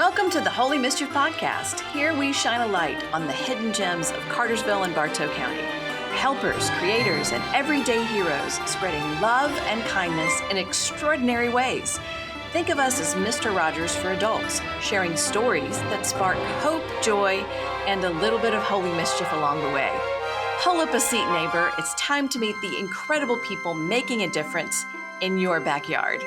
Welcome to the Holy Mischief Podcast. Here we shine a light on the hidden gems of Cartersville and Bartow County. Helpers, creators, and everyday heroes spreading love and kindness in extraordinary ways. Think of us as Mr. Rogers for adults, sharing stories that spark hope, joy, and a little bit of holy mischief along the way. Pull up a seat, neighbor. It's time to meet the incredible people making a difference in your backyard.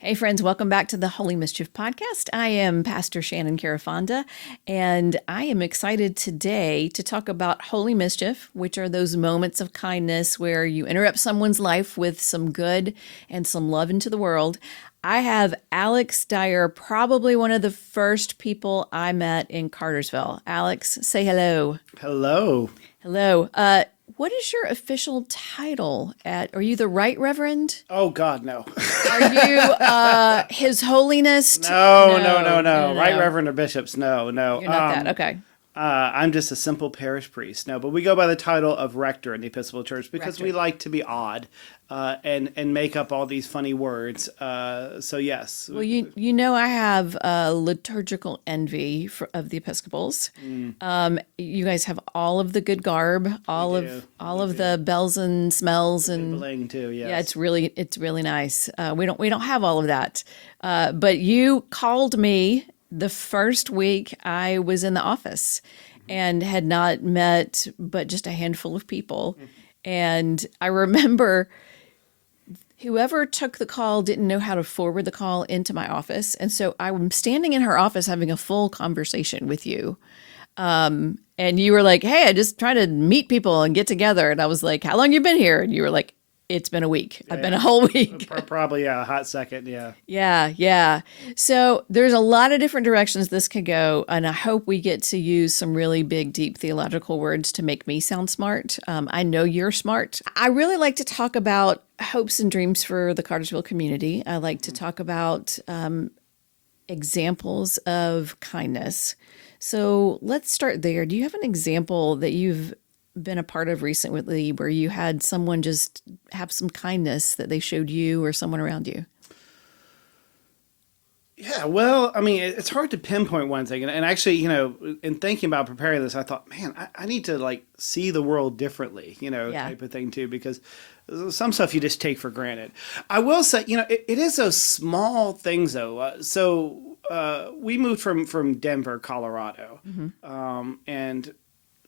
Hey friends, welcome back to the Holy Mischief Podcast. I am Pastor Shannon Carafonda, and I am excited today to talk about Holy Mischief, which are those moments of kindness where you interrupt someone's life with some good and some love into the world. I have Alex Dyer, probably one of the first people I met in Cartersville. Alex, say hello. Hello. Hello. What is your official title are you the Right Reverend? Oh, God, no. Are you His Holiness? No. Right Reverend or bishops, no. You're not that, okay. I'm just a simple parish priest. No, but we go by the title of rector in the Episcopal Church because we like to be odd and make up all these funny words. So yes. Well, you know I have a liturgical envy of the Episcopals. You guys have all of the good garb, all of the bells and smells and bling too. Yes. Yeah, it's really nice. We don't have all of that, but you called me the first week I was in the office and had not met but just a handful of people. And I remember whoever took the call didn't know how to forward the call into my office. And so I'm standing in her office having a full conversation with you. And you were like, hey, I just try to meet people and get together. And I was like, how long you been here? And you were like, it's been a week. I've been a whole week. Probably, a hot second, yeah. Yeah. So there's a lot of different directions this could go, and I hope we get to use some really big, deep theological words to make me sound smart. I know you're smart. I really like to talk about hopes and dreams for the Cartersville community. I like to talk about examples of kindness. So let's start there. Do you have an example that you've been a part of recently where you had someone just have some kindness that they showed you or someone around you? Yeah, well, I mean, it's hard to pinpoint one thing. And actually, in thinking about preparing this, I thought, man, I need to see the world differently, type of thing too, because some stuff you just take for granted. I will say, it is those small things though. So we moved from Denver, Colorado, and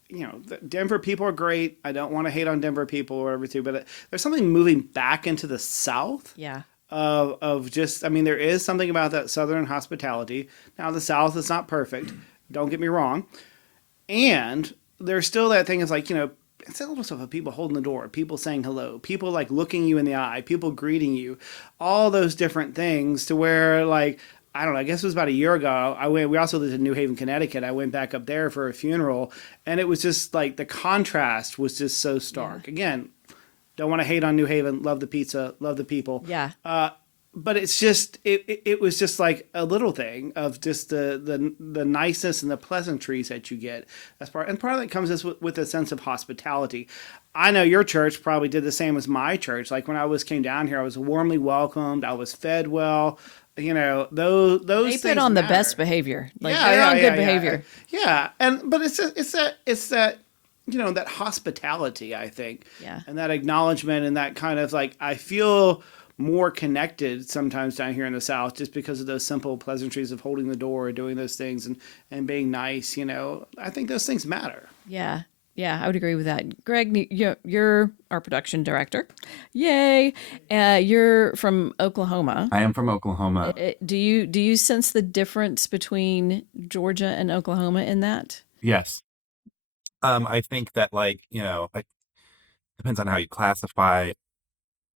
the Denver people are great. I don't want to hate on Denver people or whatever too, but there's something moving back into the South. Yeah. Of just, I mean, there is something about that Southern hospitality. Now, the South is not perfect. Don't get me wrong. And there's still that thing is it's a little stuff of people holding the door, people saying hello, people looking you in the eye, people greeting you, all those different things to where I don't know, I guess it was about a year ago. We also lived in New Haven, Connecticut. I went back up there for a funeral, and it was just the contrast was just so stark. Yeah. Again, don't want to hate on New Haven. Love the pizza, love the people. Yeah. But it's just, it was just a little thing of just the niceness and the pleasantries that you get. Part of that comes with a sense of hospitality. I know your church probably did the same as my church. When came down here, I was warmly welcomed. I was fed well. Those they put on matter. The best behavior. They're on good behavior. Yeah. But it's that that hospitality, I think. Yeah. And that acknowledgement and that kind of I feel more connected sometimes down here in the South just because of those simple pleasantries of holding the door, doing those things and being nice, I think those things matter. Yeah. Yeah, I would agree with that. Greg, you're our production director. Yay. You're from Oklahoma. I am from Oklahoma. Do you sense the difference between Georgia and Oklahoma in that? Yes. I think that depends on how you classify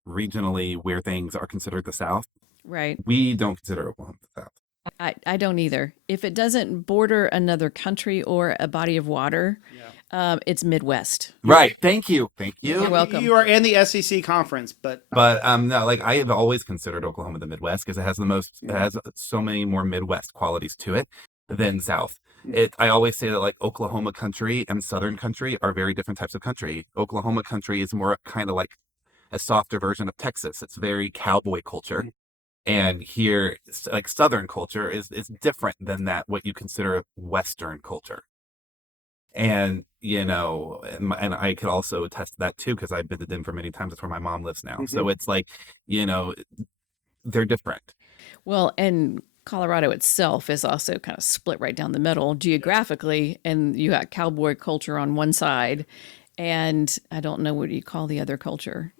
regionally where things are considered the South. Right. We don't consider Oklahoma the South. I don't either. If it doesn't border another country or a body of water, it's Midwest. Right. Thank you. You're welcome. You are in the SEC conference, but no, I have always considered Oklahoma the Midwest because it has so many more Midwest qualities to it than South. I always say that Oklahoma country and Southern country are very different types of country. Oklahoma country is more kind of a softer version of Texas. It's very cowboy culture. And here, like Southern culture is different than that, what you consider Western culture. And, and I could also attest to that too, because I've been to Denver many times. That's where my mom lives now. So it's like, you know, they're different. Well, and Colorado itself is also kind of split right down the middle geographically, and you got cowboy culture on one side, and I don't know what do you call the other culture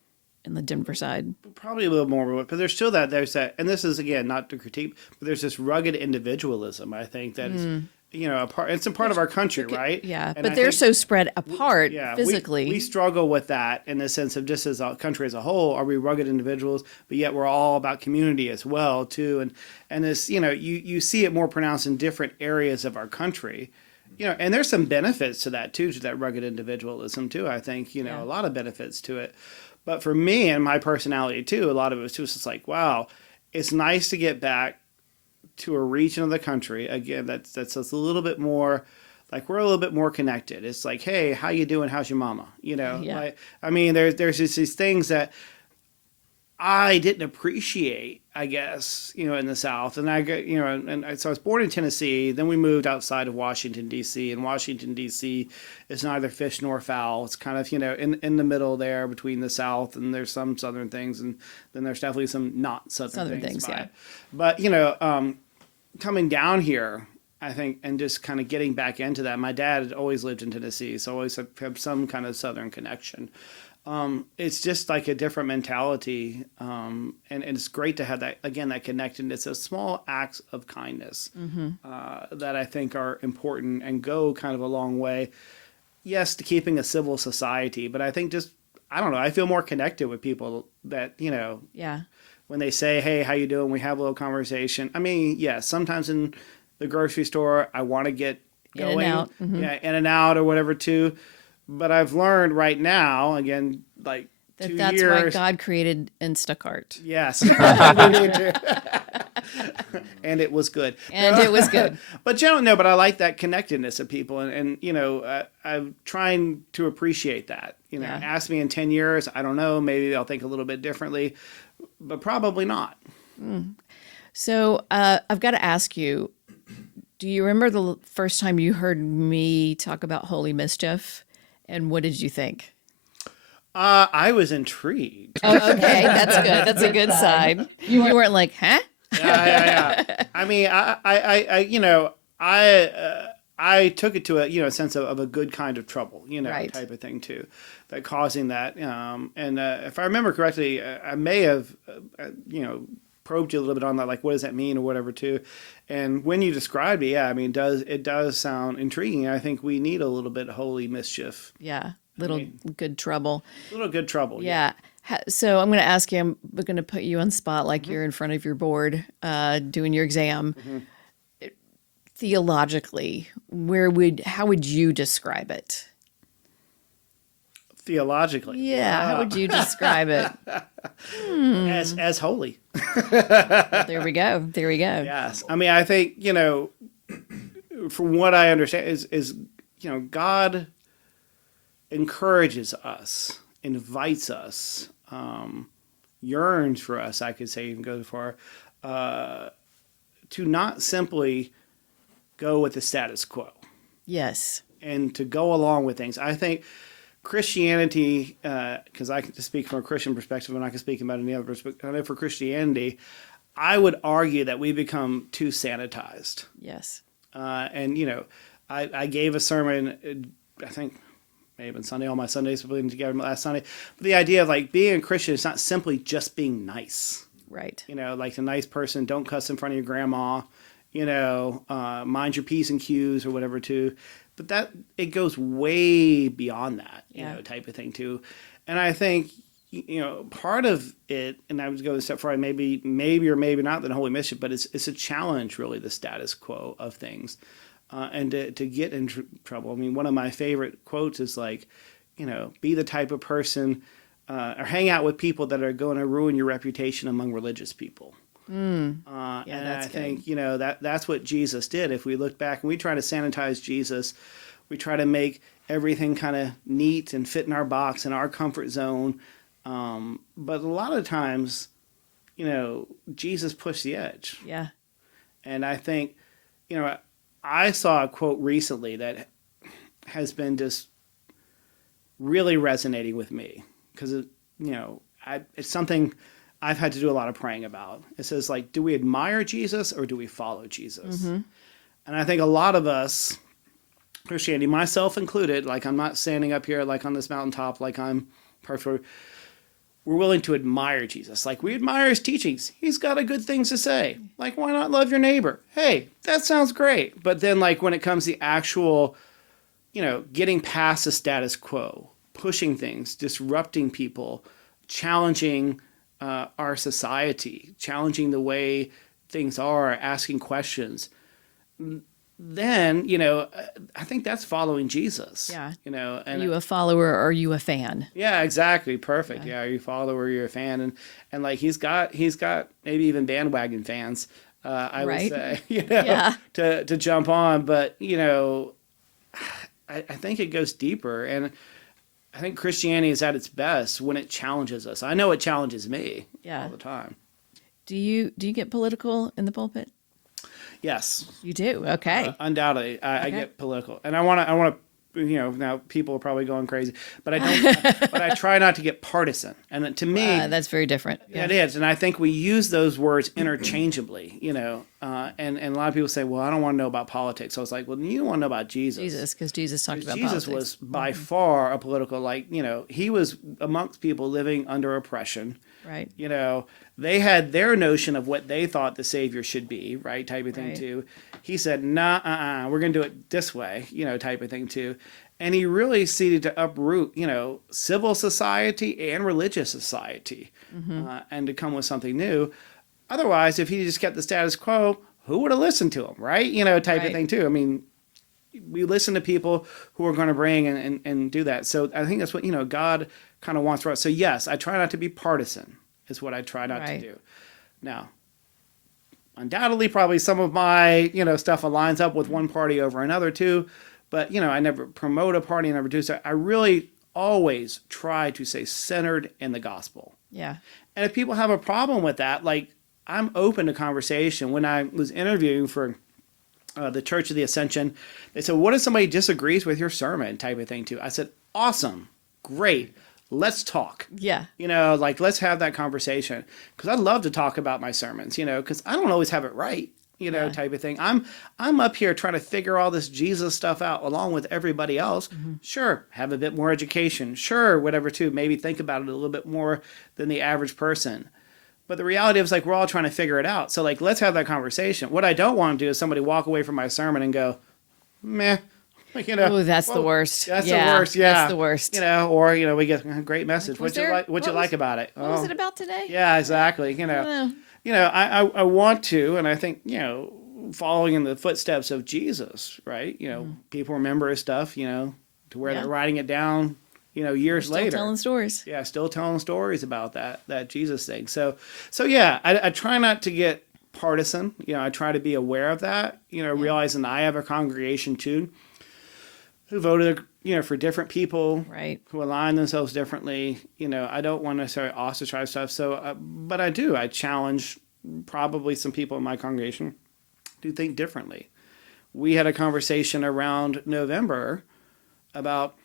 in the Denver side. Probably a little more, but there's still there's that, and this is again not to critique, but there's this rugged individualism. I think that is, it's a part of our country, right? Yeah, And but I they're think so spread apart yeah, physically. we struggle with that in the sense of just as a country as a whole, are we rugged individuals, but yet we're all about community as well too, and this, you see it more pronounced in different areas of our country. And there's some benefits to that too, to that rugged individualism too. I think, a lot of benefits to it. But for me and my personality too, a lot of it was just like, wow, it's nice to get back to a region of the country again that's a little bit more like we're a little bit more connected. It's like, hey, how you doing? How's your mama? Yeah. There's just these things that I didn't appreciate, I guess, in the South. And so I was born in Tennessee. Then we moved outside of Washington, D.C. And Washington, D.C. is neither fish nor fowl. It's kind of, in the middle there between the South, and there's some Southern things. And then there's definitely some not Southern things. Yeah. But, coming down here, I think, and just kind of getting back into that. My dad had always lived in Tennessee, so I always have some kind of Southern connection. It's just like a different mentality, and it's great to have that, again, that connectedness. It's small acts of kindness that I think are important and go kind of a long way. Yes, to keeping a civil society, but I think I don't know, I feel more connected with people that, Yeah. when they say, hey, how you doing? We have a little conversation. I mean, yeah, sometimes in the grocery store, I want to get going. In and out. Yeah, in and out or whatever too. But I've learned right now, again, like That's years. why God created Instacart. Yes. And it was good. And it was good. But generally, no, but I like that connectedness of people. And I'm trying to appreciate that. Yeah. Ask me in 10 years, I don't know, maybe I'll think a little bit differently, but probably not. So I've got to ask you, do you remember the first time you heard me talk about Holy Mischief? And what did you think? I was intrigued. Oh, okay, that's good. That's a good sign. You weren't like, huh? Yeah. I mean, I took it to a sense of a good kind of trouble, Right. type of thing too, that causing that. And if I remember correctly, I may have, probed you a little bit on that, like what does that mean or whatever too. And when you described it, yeah, I mean, it does sound intriguing. I think we need a little bit of holy mischief. Yeah, good trouble. A little good trouble. Yeah. So I'm going to ask you, I'm going to put you on the spot like you're in front of your board doing your exam. Theologically, how would you describe it? Theologically. Yeah, how would you describe it? As holy. There we go. Yes. I mean, I think, from what I understand is God encourages us, invites us, yearns for us, I could say, even go far, to not simply go with the status quo. Yes. And to go along with things. I think Christianity, because I can just speak from a Christian perspective and I can speak about any other perspective. I know for Christianity, I would argue that we become too sanitized. Yes. And, I gave a sermon, I think maybe on Sunday, all my Sundays were together last Sunday. But the idea of like being a Christian is not simply just being nice. Right. Like a nice person, don't cuss in front of your grandma, mind your P's and Q's or whatever too. But that it goes way beyond that, type of thing too. And I think, part of it, and I would go a step further, maybe or maybe not the Holy Mischief, but it's a challenge, really, the status quo of things, and to get in trouble. I mean, one of my favorite quotes is like, be the type of person, or hang out with people that are going to ruin your reputation among religious people. And I think, that's what Jesus did. If we look back and we try to sanitize Jesus, we try to make everything kind of neat and fit in our box, in our comfort zone. But a lot of times, Jesus pushed the edge. Yeah. And I think, I saw a quote recently that has been just really resonating with me because, it's something I've had to do a lot of praying about. It says, like, do we admire Jesus or do we follow Jesus? And I think a lot of us, Christianity, myself included, like I'm not standing up here like on this mountaintop like I'm perfect. We're willing to admire Jesus. Like we admire his teachings. He's got a good things to say. Like why not love your neighbor? Hey, that sounds great. But then like when it comes to the actual, getting past the status quo, pushing things, disrupting people, challenging our society, challenging the way things are, asking questions, then, I think that's following Jesus. Yeah. And are you a follower or are you a fan? yeah, exactly. Perfect. Yeah. Are you a follower or you're a fan? And like, he's got maybe even bandwagon fans, I would say, to jump on. But, I think it goes deeper. And I think Christianity is at its best when it challenges us. I know it challenges me all the time. Do you get political in the pulpit? Yes. You do? Okay. Undoubtedly. I get political. And I want to, now people are probably going crazy, but I don't, but I try not to get partisan. And to me, that's very different. Yeah, it is. And I think we use those words interchangeably, and a lot of people say, well, I don't want to know about politics. So I was like, well, you don't want to know about Jesus. Because Jesus talked about Jesus politics. was by far a political, he was amongst people living under oppression. Right. They had their notion of what they thought the Savior should be, right, type of thing too. He said, nah, we're going to do it this way, type of thing too. And he really seemed to uproot, civil society and religious society, and to come with something new. Otherwise, if he just kept the status quo, who would have listened to him, right? Type of thing too. I mean, we listen to people who are going to bring and do that. So I think that's what, God kind of wants for us. So yes, I try not to be partisan is what I try not to do. Now, undoubtedly, probably some of my, stuff aligns up with one party over another too. But, I never promote a party, I never do so. I really always try to stay centered in the gospel. Yeah. And if people have a problem with that, like I'm open to conversation. When I was interviewing for the Church of the Ascension, they said, what if somebody disagrees with your sermon type of thing too? I said, awesome, great. Let's talk. Yeah. Let's have that conversation. Because I love to talk about my sermons, because I don't always have it right, type of thing. I'm up here trying to figure all this Jesus stuff out along with everybody else. Sure, have a bit more education. Sure, whatever too. Maybe think about it a little bit more than the average person. But the reality is we're all trying to figure it out. So let's have that conversation. What I don't want to do is somebody walk away from my sermon and go, meh. Oh, that's the worst. That's the worst. Yeah, that's the worst. Or we get a great message. What'd you like about it? What was it about today? Yeah, exactly. I want to, and I think following in the footsteps of Jesus, right? People remember his stuff, to where they're writing it down, years still later. Telling stories. Yeah, still telling stories about that Jesus thing. So yeah, I try not to get partisan. I try to be aware of that. Realizing I have a congregation too, who voted, for different people, right, who align themselves differently. I don't want to necessarily ostracize stuff. So, but I challenge probably some people in my congregation to think differently. We had a conversation around November about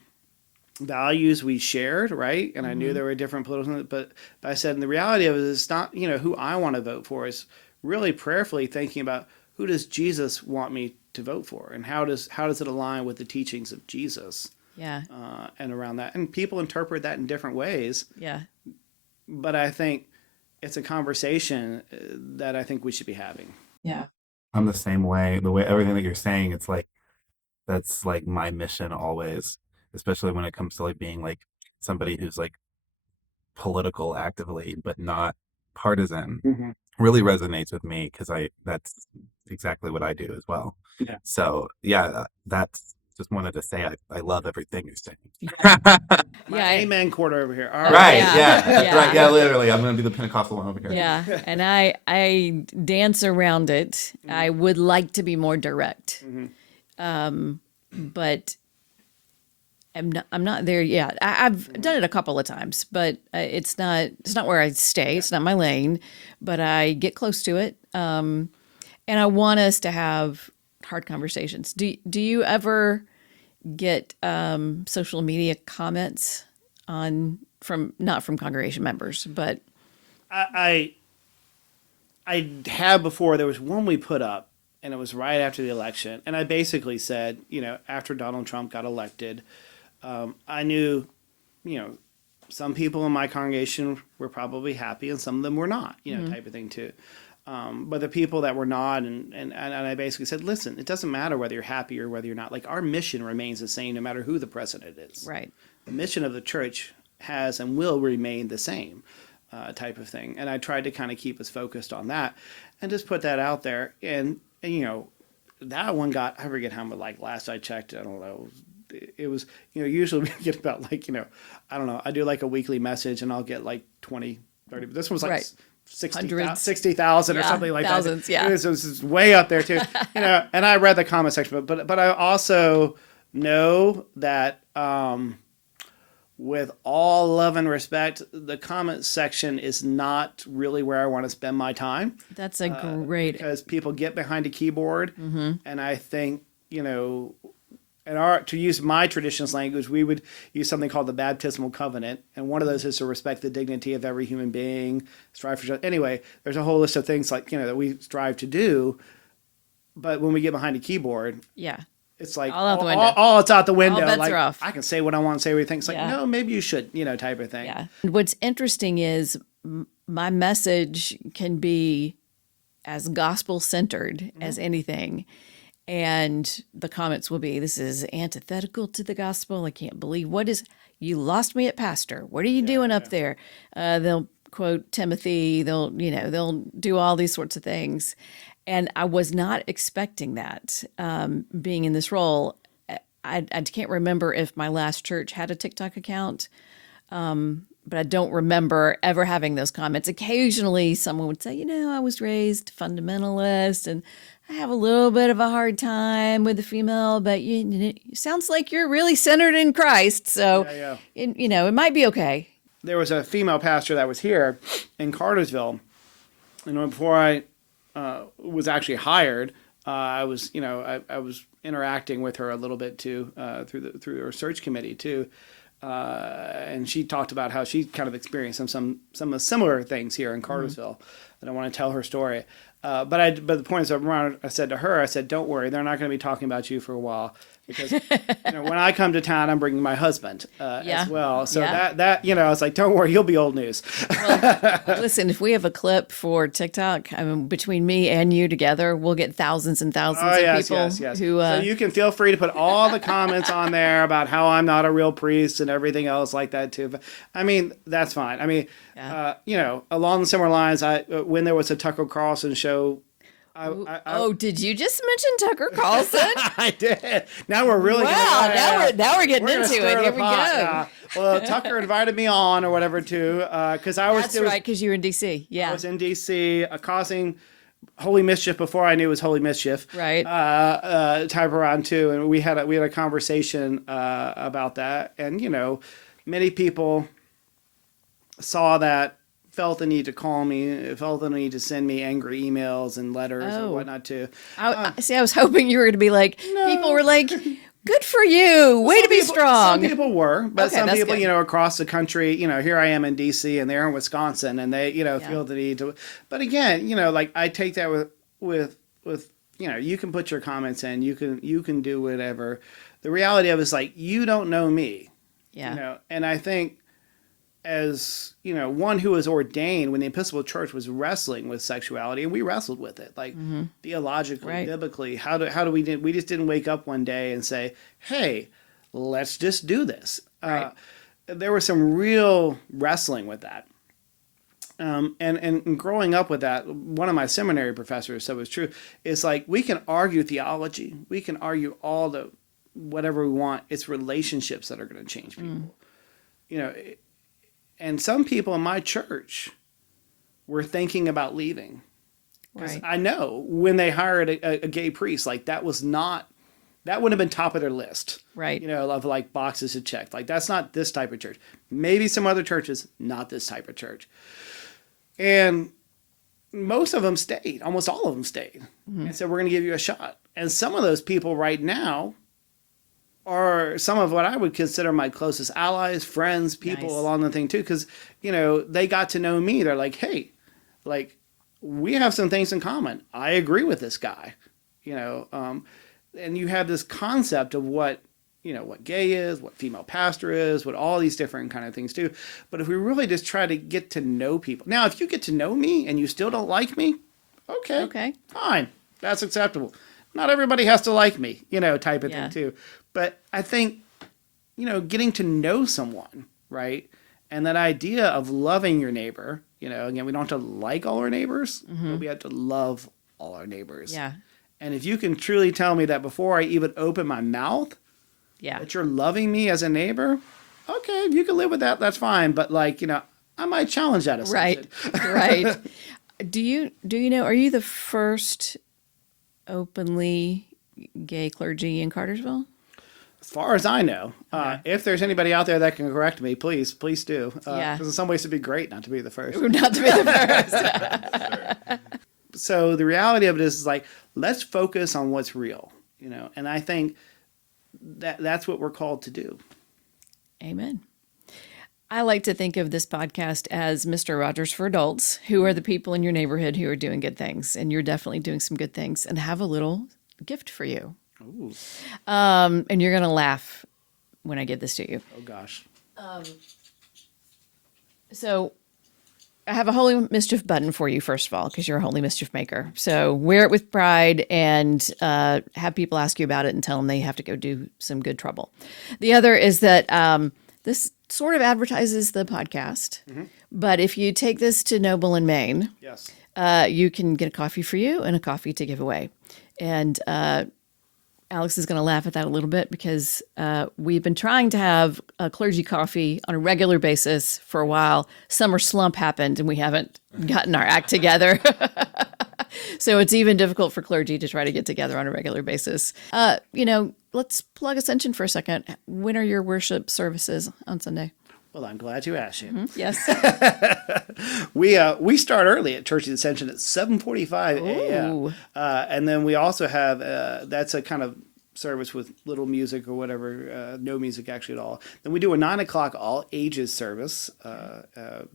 values we shared, right? And I knew there were different political, but I said, and the reality of it is not, who I want to vote for. Is really prayerfully thinking about who does Jesus want me to vote for, and how does it align with the teachings of Jesus? Yeah. And around that, and people interpret that in different ways. Yeah. But I think it's a conversation that I think we should be having. Yeah. I'm the same way. The way everything that you're saying, it's like that's like my mission always, especially when it comes to being somebody who's political actively but not partisan. Really resonates with me because that's exactly what I do as well. Yeah. So that's just wanted to say I love everything you're saying. Amen quarter over here. All right. Yeah. Right. Yeah. Literally, I'm going to be the Pentecostal one over here. Yeah. And I dance around it. I would like to be more direct, but I'm not there yet. I've done it a couple of times, but it's not where I stay. It's not my lane, but I get close to it. And I want us to have hard conversations. Do you ever get social media comments not from congregation members, but I have before. There was one we put up, and it was right after the election, and I basically said, after Donald Trump got elected, I knew, some people in my congregation were probably happy, and some of them were not, type of thing too. But the people that were not, and I basically said, listen, it doesn't matter whether you're happy or whether you're not. Like, our mission remains the same no matter who the president is. right? The mission of the church has and will remain the same, type of thing. And I tried to kind of keep us focused on that and just put that out there. And that one got, I forget how much, like last I checked, I don't know. It was, usually we get about like, I don't know. I do like a weekly message and I'll get like 20, 30. This one was like Right. 60,000 or something like thousands, that. yeah. It was way up there too. And I read the comment section, but I also know that with all love and respect, the comment section is not really where I want to spend my time. That's a great. Because people get behind a keyboard, and I think to use my traditionalist language, we would use something called the baptismal covenant, and one of those is to respect the dignity of every human being, strive for justice. Anyway, there's a whole list of things like that we strive to do, but when we get behind a keyboard, Yeah. it's like All out the window. all it's out the window. All bets like are off. I can say what I want to say. Everything. It's like Yeah. no, maybe you should, type of thing. Yeah. What's interesting is my message can be as gospel centered as anything. And the comments will be, this is antithetical to the gospel. I can't believe you lost me at pastor. What are you doing up there? They'll quote Timothy. They'll do all these sorts of things. And I was not expecting that being in this role. I can't remember if my last church had a TikTok account, but I don't remember ever having those comments. Occasionally someone would say, I was raised fundamentalist and I have a little bit of a hard time with the female, but it sounds like you're really centered in Christ. So, it might be okay. There was a female pastor that was here in Cartersville, and before I was actually hired, I was interacting with her a little bit too through her search committee too, and she talked about how she kind of experienced some similar things here in Cartersville. I don't want to tell her story. But the point is, I said to her, don't worry, they're not going to be talking about you for a while because when I come to town, I'm bringing my husband as well. So that I was like, don't worry, he'll be old news. Well, listen, if we have a clip for TikTok, between me and you together, we'll get thousands and thousands of people who. So you can feel free to put all the comments on there about how I'm not a real priest and everything else like that too. But, that's fine. Along the similar lines, when there was a Tucker Carlson show. Did you just mention Tucker Carlson? I did. Now we're really now we're getting into it. Here we go. Well, Tucker invited me on or whatever too, because I was. That's right, because you were in D.C. Yeah, I was in D.C. Causing Holy Mischief before I knew it was Holy Mischief. Right. Type around too, and we had a conversation about that, and many people saw that. Felt the need to call me, felt the need to send me angry emails and letters and whatnot too. I was hoping you were going to be like, people were like, good for you. Way to be strong. Some people were, but Okay, some that's people, good. Across the country, here I am in DC and they're in Wisconsin and they, feel the need to, but again, I take that with, you can put your comments in, you can do whatever. The reality of it is you don't know me, and I think, as one who was ordained when the Episcopal Church was wrestling with sexuality, and we wrestled with it, theologically, Right. biblically. How do we just didn't wake up one day and say, "Hey, let's just do this." Right. There was some real wrestling with that, and growing up with that. One of my seminary professors said it was true. It's we can argue theology, we can argue all the whatever we want. It's relationships that are going to change people. And some people in my church were thinking about leaving. Right. I know when they hired a gay priest, that was not that would have been top of their list. Right. You know, of like boxes to check. Like, that's not this type of church. Maybe some other churches, not this type of church. And most of them stayed. Almost all of them stayed. And said, we're going to give you a shot. And some of those people right now are some of what I would consider my closest allies, friends, people Nice. along the thing too. Because, you know, they got to know me. They're like, hey, like, we have some things in common. I agree with this guy, you know. And you have this concept of what, you know, what gay is, what female pastor is, what all these different kind of things do. But if we really just try to get to know people. Now, if you get to know me and you still don't like me, okay. Fine. That's acceptable. Not everybody has to like me, you know, type of thing too. But I think, you know, getting to know someone, right? And that idea of loving your neighbor, you know, again, we don't have to like all our neighbors, but we have to love all our neighbors. Yeah. And if you can truly tell me that before I even open my mouth, that you're loving me as a neighbor, okay, you can live with that. That's fine. But like, you know, I might challenge that assumption. Right. Do you know, are you the first openly gay clergy in Cartersville? As far as I know, if there's anybody out there that can correct me, please do. Yeah. Because in some ways it'd be great not to be the first. Not to be the first. So the reality of it is like, let's focus on what's real, you know, and I think that's what we're called to do. Amen. I like to think of this podcast as Mr. Rogers for Adults, who are the people in your neighborhood who are doing good things, and you're definitely doing some good things, and have a little gift for you. Ooh. And you're going to laugh when I give this to you. Oh, gosh. So I have a Holy Mischief button for you, first of all, because you're a Holy Mischief maker. So wear it with pride and have people ask you about it and tell them they have to go do some good trouble. The other is that this sort of advertises the podcast. But if you take this to Noble in Maine, Yes. you can get a coffee for you and a coffee to give away. And Alex is going to laugh at that a little bit because we've been trying to have a clergy coffee on a regular basis for a while. Summer slump happened and we haven't gotten our act together. So it's even difficult for clergy to try to get together on a regular basis. You know, let's plug Ascension for a second. When are your worship services on Sunday? Well, I'm glad you asked. Yes. We start early at Church of the Ascension at 7:45 a.m. Ooh. And then we also have, that's a kind of service with little music or whatever, no music actually at all. Then we do a 9 o'clock all ages service,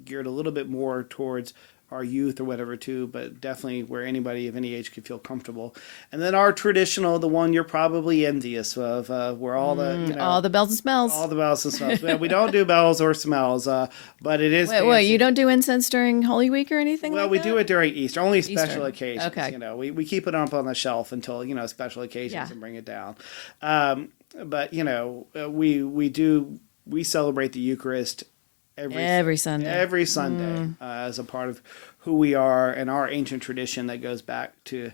geared a little bit more towards our youth or whatever too, but definitely where anybody of any age could feel comfortable. And then our traditional, the one you're probably envious of, where all the, you know, all the bells and smells. all the bells and smells. Yeah, we don't do bells or smells, but it is. Wait, what? You don't do incense during Holy Week or anything? Well, like we that? do it during Easter, only special Easter. occasions. Okay. You know, we keep it up on the shelf until, you know, special occasions and bring it down. But you know, we celebrate the Eucharist Every Sunday. Every Sunday as a part of who we are and our ancient tradition that goes back to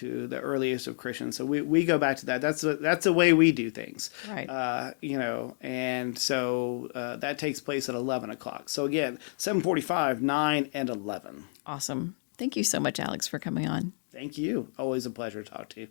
the earliest of Christians. So we go back to that. That's the way we do things. Right. You know, and so that takes place at 11 o'clock. So again, 7:45, 9, and 11. Awesome. Thank you so much, Alex, for coming on. Thank you. Always a pleasure to talk to you.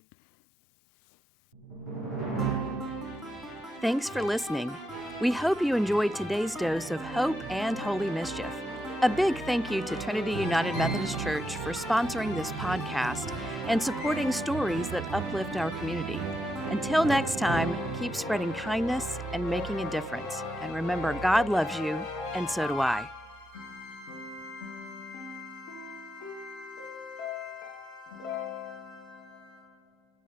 Thanks for listening. We hope you enjoyed today's dose of hope and holy mischief. A big thank you to Trinity United Methodist Church for sponsoring this podcast and supporting stories that uplift our community. Until next time, keep spreading kindness and making a difference. And remember, God loves you, and so do I.